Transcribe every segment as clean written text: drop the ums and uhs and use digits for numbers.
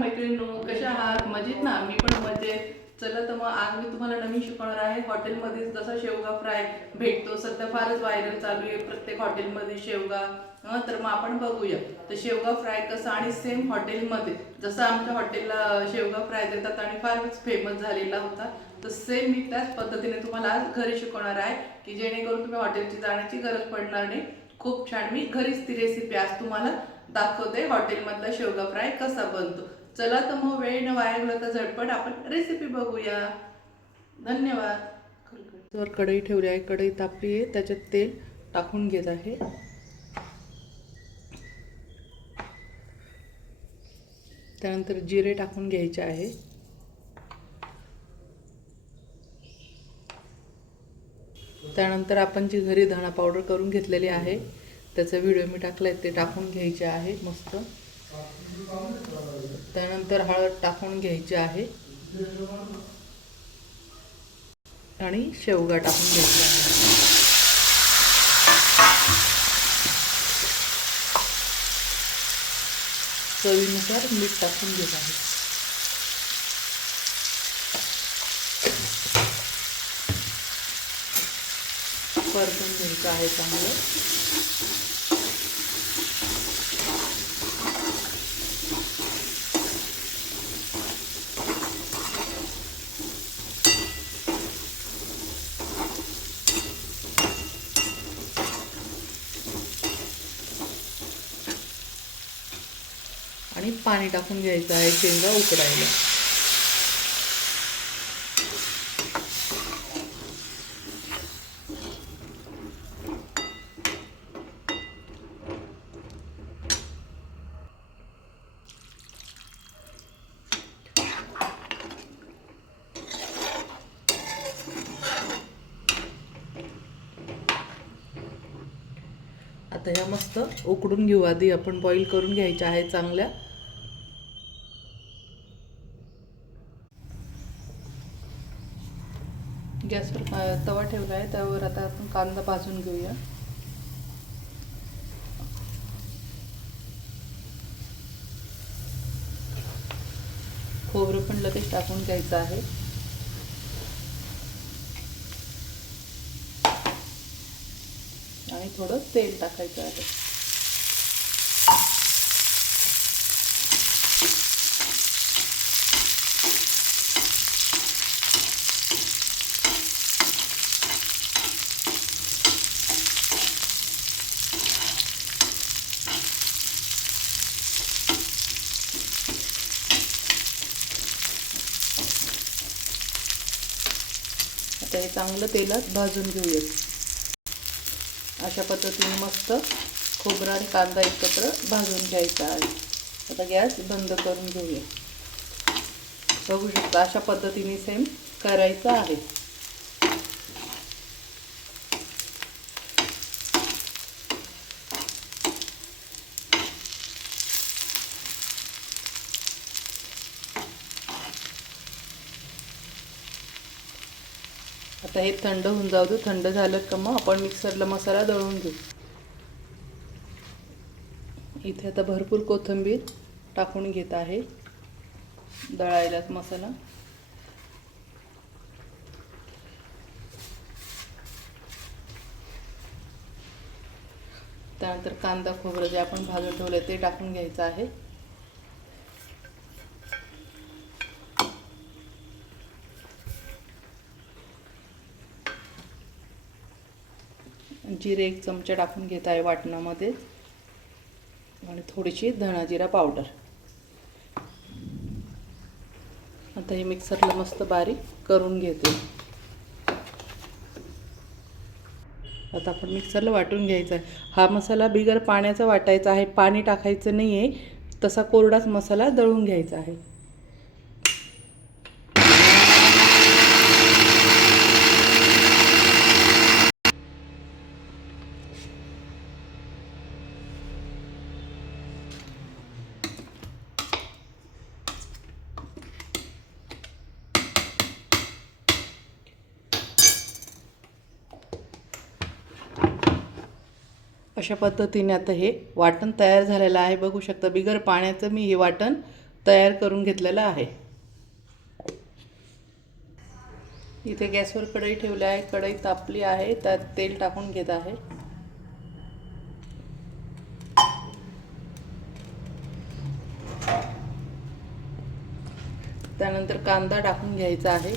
मैत्रिणींनो, कशा आहात? मजेत ना? मी पण मजेत. चला तर मग आज मी तुम्हाला नवीन शिकवणार आहे. हॉटेलमध्ये जसा शेवगा फ्राय भेटतो, सध्या फारच व्हायरल चालू आहे प्रत्येक हॉटेलमध्ये शेवगा. तर मग आपण बघूया तर शेवगा फ्राय कसा, आणि सेम हॉटेलमध्ये जसं आमच्या हॉटेलला शेवगा फ्राय देतात आणि फारच फेमस झालेला होता, तर सेम मी त्याच पद्धतीने तुम्हाला आज घरी शिकवणार आहे, की जेणेकरून तुम्ही हॉटेलची जाण्याची गरज पडणार नाही. खूप छान मी घरीच ती रेसिपी आज तुम्हाला दाखवते, हॉटेलमधला शेवगा फ्राय कसा बनतो. चला तर मग वेळ न वाया घालवता झटपट आपण रेसिपी बघूया. धन्यवाद. वर कढई ठेवली आहे, कढई तापली आहे, त्याच्यात तेल टाकून घेत आहे. त्यानंतर जिरे टाकून घ्यायचे आहे. त्यानंतर आपण जी घरी धणा पावडर करून घेतलेली आहे, त्याचा व्हिडिओ मी टाकलाय, ते टाकून घ्यायचे आहे मस्त. त्यानंतर हळद टाकून घ्यायची आहे आणि शेवगा टाकून घ्यायचा आहे. चवीनुसार मीठ टाकून घेत आहे. परतून घ्यायचं आहे चांगलं. आणि पाणी टाकून घ्यायचं आहे शेंगा उकडायला. आता ह्या मस्त उकडून घेऊ. आधी आपण बॉईल करून घ्यायच्या आहे चांगल्या. गॅसवर तवा ठेवला आहे, त्यावर आता आपण कांदा भाजून घेऊया. खोबरं पण लगेच टाकून घ्यायचं आहे. आणि थोडं तेल टाकायचं आहे. आता हे चांगलं तेलात भाजून घेऊया. अशा पद्धतीने मस्त खोबरं आणि कांदा एकत्र भाजून घ्यायचा आहे. आता गॅस बंद करून घेऊया. बघू शकता अशा पद्धतीने सेम करायचं आहे. आता हे थंड होऊन जाऊ दे. थंड झालं का मग आपण मिक्सरला मसाला दळून घेऊ. इथे आता भरपूर कोथिंबीर टाकून घेत आहे दळायलाच मसाला. त्यानंतर कांदा खोबरं जे आपण भाजून ठेवले ते टाकून घ्यायचं आहे. जिरे 1 चमचा टाकून घेत आहे वाटणामध्ये, आणि थोडीशी धना जिरा पावडर. आता हे मिक्सरला मस्त बारीक करून घेते. आता आपण मिक्सरला वाटून घ्यायचा आहे. हा मसाला बिगर पाण्याचा वाटायचा आहे, पाणी टाकायचं नाही आहे. तसा कोरडाच मसाला दळून घ्यायचा आहे. अशा पद्धतीने आता हे वाटण तयार झालेलं आहे. बघू शकता बिगर पाण्याचं मी हे वाटण तयार करून घेतलेला आहे. इथे गॅसवर कढई ठेवली आहे. कढई तापली आहे. त्यात तेल टाकून घेत आहे. त्यानंतर कांदा टाकून घ्यायचा आहे.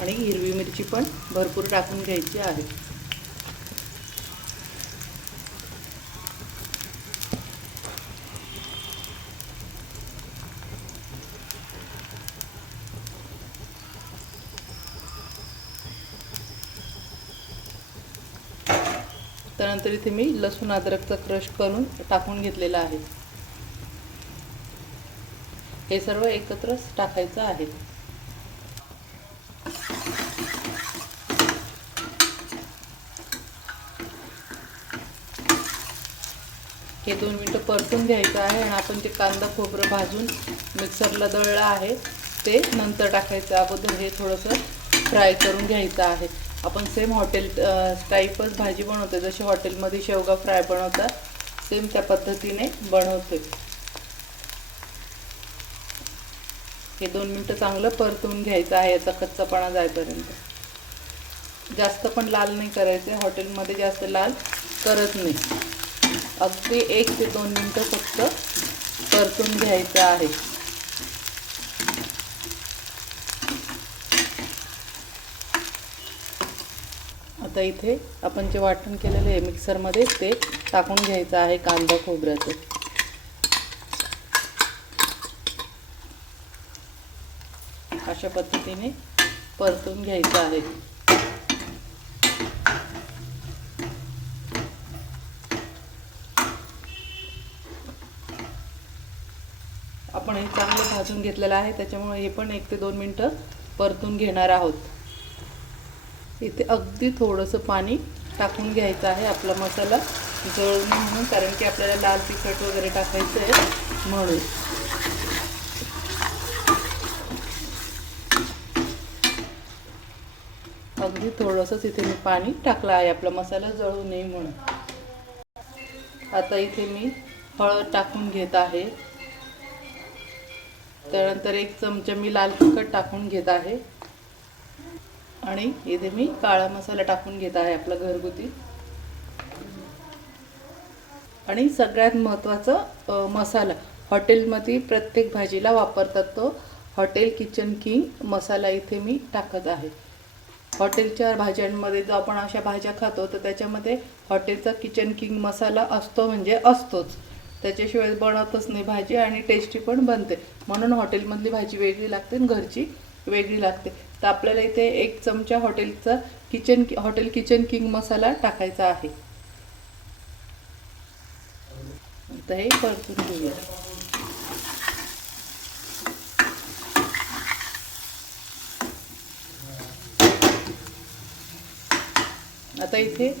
आणि हिरवी मिरची पण भरपूर टाकून घ्यायची आहे. त्यानंतर इथे मी लसूण अद्रकचा क्रश करून टाकून घेतलेला आहे. हे सर्व एकत्रच टाकायचं आहे. हे 2 मिनिटं परतून घ्यायचं आहे. आणि आपण जे कांदा खोबरं भाजून मिक्सरला दळलं आहे ते नंतर टाकायचं. अगोदर हे थोडंसं फ्राय करून घ्यायचं आहे. आपण सेम हॉटेल टाईपच भाजी बनवतो. जशी हॉटेलमध्ये शेवगा फ्राय बनवतात सेम त्या पद्धतीने बनवतो. हे 2 मिनिटं चांगलं परतून घ्यायचं आहे याचा कच्चापणा जाईपर्यंत. जास्त पण लाल नाही करायचे. हॉटेलमध्ये जास्त लाल करत नाही. अगदी 1 ते 2 मिनिटं फक्त परतून घ्यायचं आहे. आता इथे आपण जे वाटण केलेलं आहे मिक्सरमध्ये ते टाकून घ्यायचं आहे कांदा खोबऱ्याचं. अशा पद्धतीने परतून घ्यायचं आहे. आपण हे चांगलं भाजून घेतलेलं आहे त्याच्यामुळे हे पण 1 ते 2 मिनिटं परतून घेणार आहोत. इथे अगदी थोडंसं पाणी टाकून घ्यायचं आहे आपला मसाला जळू नये म्हणून, कारण की आपल्याला लाल तिखट वगैरे टाकायचं आहे म्हणून. अगदी थोडंसंच इथे मी पाणी टाकलं आहे आपला मसाला जळू नये म्हणून. आता इथे मी हळद टाकून घेत आहे. त्यानंतर 1 चमचा मी लाल तिखट टाकून घेत आहे. आणि इथे मी काळा मसाला टाकून घेत आहे आपला घरगुती. आणि सगळ्यात महत्त्वाचं मसाला हॉटेलमध्ये प्रत्येक भाजीला वापरतात तो हॉटेल किचन किंग मसाला इथे मी टाकत आहे. हॉटेलच्या भाज्यांमध्ये जो आपण अशा भाज्या खातो तर त्याच्यामध्ये हॉटेलचा किचन किंग मसाला असतो म्हणजे असतोच. त्याच्याशिवाय बनतच नाही भाजी आणि टेस्टी पण बनते. म्हणून हॉटेलमधली भाजी वेगळी लागते आणि घरची वेगळी लागते. तर आपल्याला इथे 1 चमचा हॉटेल किचन किंग मसाला टाकायचा आहे. आता हे परतून घेऊया. आता इथे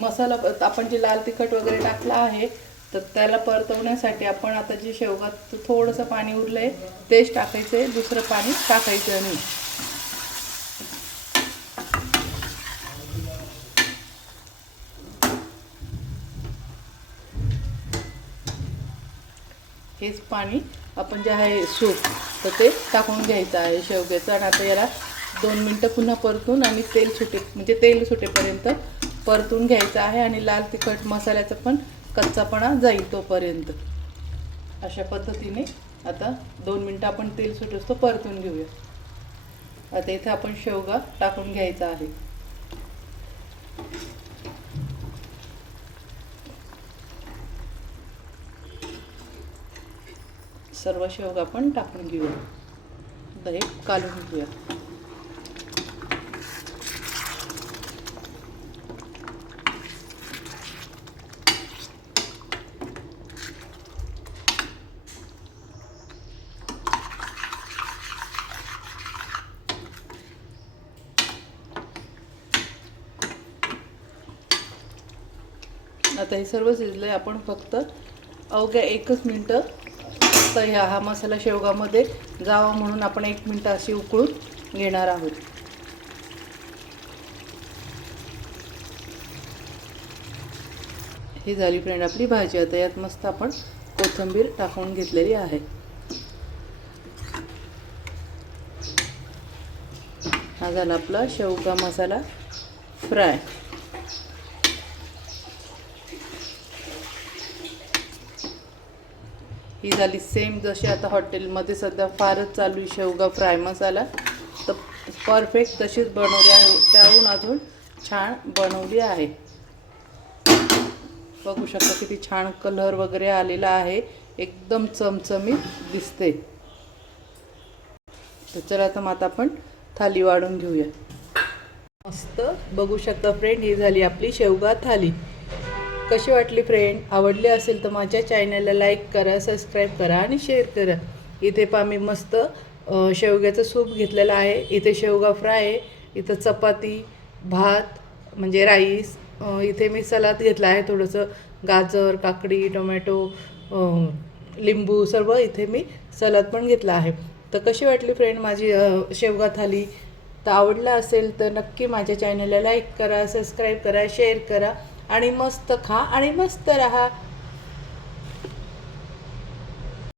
मसाला आपण जे लाल तिखट वगैरे टाकला आहे तर त्याला परतवण्यासाठी आपण आता जे शेवगात थोडंसं पाणी उरलं आहे तेच टाकायचं आहे. दुसरं पाणी टाकायचं नाही. हेच पाणी आपण जे आहे सूप तर ते टाकून घ्यायचं आहे शेवग्याचं. आणि आता याला 2 मिनिटं पुन्हा परतून आणि तेल सुटेपर्यंत परतून घ्यायचं आहे. आणि लाल तिखट मसाल्याचा पण कच्चापणा जाईल तोपर्यंत. अशा पद्धतीने आता 2 मिनिटं आपण तेल सुटोस्तो परतून घेऊया. आता इथे आपण शेवगा टाकून घ्यायचा आहे. सर्व शेवगा पण टाकून घेऊया. दही कालून घेऊया. आता हे सर्व शिजलंय. आपण फक्त अवघ्या 1 मिनिटं मस्त हा मसाला शेवगामध्ये जावा म्हणून आपण 1 मिनिट अशी उकळून घेणार आहोत. ही झाली फ्रेंड आपली भाजी. आता यात मस्त आपण कोथिंबीर टाकून घेतलेली आहे. हा झाला आपला शेवगा मसाला फ्राय. ही झाली सेम जशी आता हॉटेलमध्ये सध्या फारच चालू आहे शेवगा फ्राय मसाला, तर परफेक्ट तशीच बनवली आहे. त्याहून अजून छान बनवली आहे. बघू शकता किती छान कलर वगैरे आलेला आहे, एकदम चमचमीत दिसते. तर चला आता मग आपण थाली वाढून घेऊया. मस्त बघू शकता फ्रेंड, ही झाली आपली शेवगा थाली. कशी वाटली फ्रेंड? आवडली असेल तर माझ्या चॅनलला लाईक करा, सबस्क्राईब करा आणि शेअर करा. इथे पहा मी मस्त शेवग्याचं सूप घेतलेलं आहे. इथे शेवगा फ्राय आहे. इथं चपाती, भात म्हणजे राईस. इथे मी सलाद घेतला आहे, थोडंसं गाजर, काकडी, टोमॅटो, लिंबू सर्व इथे मी सलाद पण घेतला आहे. तर कशी वाटली फ्रेंड माझी शेवगा थाली? तर आवडला असेल तर नक्की माझ्या चॅनलला लाईक करा, सबस्क्राईब करा, शेअर करा आणि मस्त खा आणि मस्त रहा.